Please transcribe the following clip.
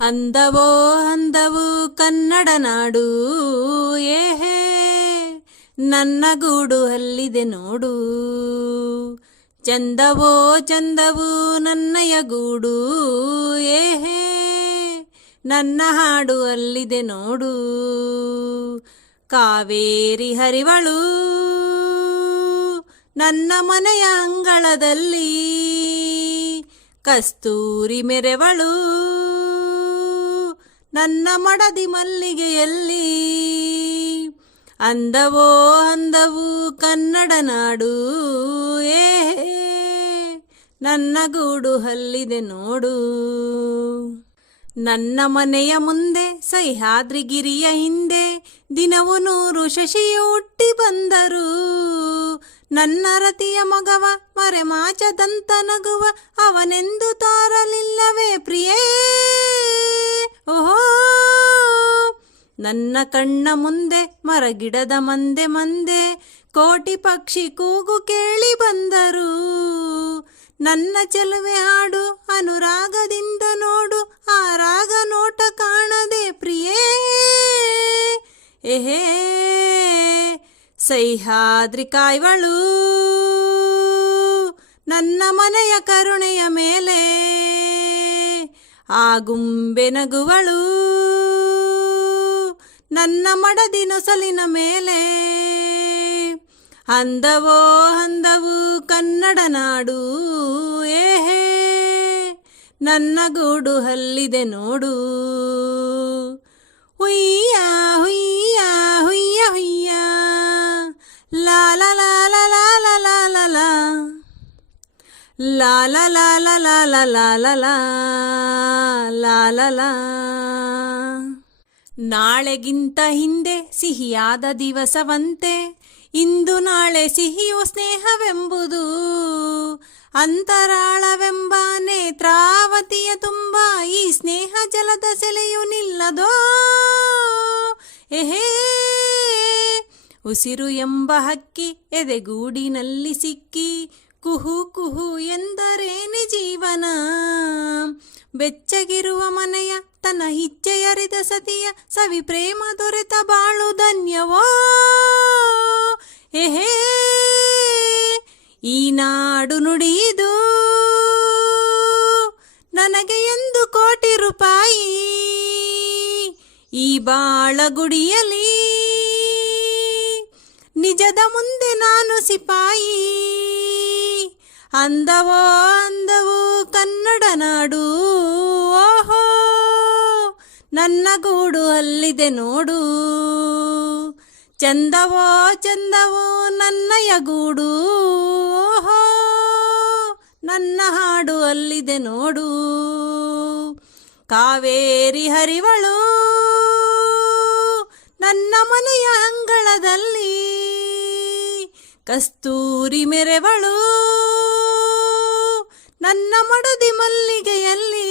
ಅಂದವೋ ಅಂದವು ಕನ್ನಡ ನಾಡು, ಏಹೇ ನನ್ನ ಗೂಡು ಅಲ್ಲಿದೆ ನೋಡು. ಚಂದವೋ ಚಂದವು ನನ್ನಯ ಗೂಡು, ಏಹೇ ನನ್ನ ಹಾಡು ಅಲ್ಲಿದೆ ನೋಡು. ಕಾವೇರಿ ಹರಿವಳು ನನ್ನ ಮನೆಯ ಅಂಗಳದಲ್ಲಿ, ಕಸ್ತೂರಿ ಮೆರೆವಳು ನನ್ನ ಮಡದಿ ಮಲ್ಲಿಗೆಯಲ್ಲಿ. ಅಂದವೋ ಅಂದವು ಕನ್ನಡ ನಾಡು, ಏಹೇ ನನ್ನ ಗೂಡು ಅಲ್ಲಿದೆ ನೋಡು. ನನ್ನ ಮನೆಯ ಮುಂದೆ ಸಹ್ಯಾದ್ರಿಗಿರಿಯ ಹಿಂದೆ ದಿನವು 100 ಶಶಿಯು ಹುಟ್ಟಿ ಬಂದರು. ನನ್ನ ರತಿಯ ಮಗವ ಮರೆಮಾಚದಂತ ನಗುವ ಅವನೆಂದು ತೋರಲಿಲ್ಲವೇ ಪ್ರಿಯೇ. ಓಹೋ, ನನ್ನ ಕಣ್ಣ ಮುಂದೆ ಮರಗಿಡದ ಮಂದೆ ಮಂದೆ ಕೋಟಿ ಪಕ್ಷಿ ಕೂಗು ಕೇಳಿ ಬಂದರು. ನನ್ನ ಚೆಲುವೆ ಹಾಡು ಅನುರಾಗದಿಂದ ನೋಡು, ಆ ರಾಗ ನೋಟ ಕಾಣದೆ ಪ್ರಿಯೇ. ಏಹೇ ಸಹ್ಯಾದ್ರಿ ಕಾಯ್ವಳು ನನ್ನ ಮನೆಯ ಕರುಣೆಯ ಮೇಲೆ, ಆಗುಂಬೆ ನಗುವಳು ನನ್ನ ಮಡದಿ ನೊಸಲಿನ ಮೇಲೆ. ಅಂದವೋ ಅಂದವು ಕನ್ನಡ ನಾಡು, ಏಹೇ ನನ್ನ ಗೂಡು ಅಲ್ಲಿದೆ ನೋಡು. ಹುಯ್ಯ ಹುಯ್ಯ ಹುಯ್ಯ ಹುಯ್ಯ ಲಾ ಲಾ ಲಾ ಲಾ ಲಾ ಲಾ ಲಾ ಲಾ ಲಾ ಲಾ ಲಾ ಲಾ ಲಾ ಲಾ ಲಾ ಲಾ ಲಾ ಲಾ ಲಾ. ನಾಳೆಗಿಂತ ಹಿಂದೆ ಸಿಹಿಯಾದ ದಿವಸವಂತೆ, ಇಂದು ನಾಳೆ ಸಿಹಿಯು ಸ್ನೇಹವೆಂಬುದು. ಅಂತರಾಳವೆಂಬ ನೇತ್ರಾವತಿಯ ತುಂಬ ಈ ಸ್ನೇಹ ಜಲದ ಸೆಲೆಯು ನಿಲ್ಲದೋ. ಎಹೇ ಉಸಿರು ಎಂಬ ಹಕ್ಕಿ ಎದೆಗೂಡಿನಲ್ಲಿ ಸಿಕ್ಕಿ ಕುಹು ಕುಹು ಎಂದರೇನೆ ಜೀವನ. ಬೆಚ್ಚಗಿರುವ ಮನೆಯ ತನ್ನ ಇಚ್ಛೆಯರಿದ ಸತಿಯ ಸವಿ ಪ್ರೇಮ ದೊರೆತ ಬಾಳು ಧನ್ಯವೋ. ಎಹೇ ಈ ನಾಡು ನುಡಿದು ನನಗೆ 1 ಕೋಟಿ ರೂಪಾಯಿ, ಈ ಬಾಳ ಗುಡಿಯಲಿ ನಿಜದ ಮುಂದೆ ನಾನು ಸಿಪಾಯಿ. ಅಂದವೋ ಅಂದವು ಕನ್ನಡ ನಾಡು, ಓಹೋ ನನ್ನ ಗೂಡು ಅಲ್ಲಿದೆ ನೋಡು. ಚಂದವೋ ಚಂದವೋ ನನ್ನಯ ಗೂಡು, ಓಹೋ ನನ್ನ ಹಾಡು ಅಲ್ಲಿದೆ ನೋಡು. ಕಾವೇರಿ ಹರಿವಳು ನನ್ನ ಮನೆಯ ಅಂಗಳದಲ್ಲಿ, ಕಸ್ತೂರಿ ಮೆರೆವಳು ನನ್ನ ಮಡದಿ ಮಲ್ಲಿಗೆಯಲ್ಲಿ.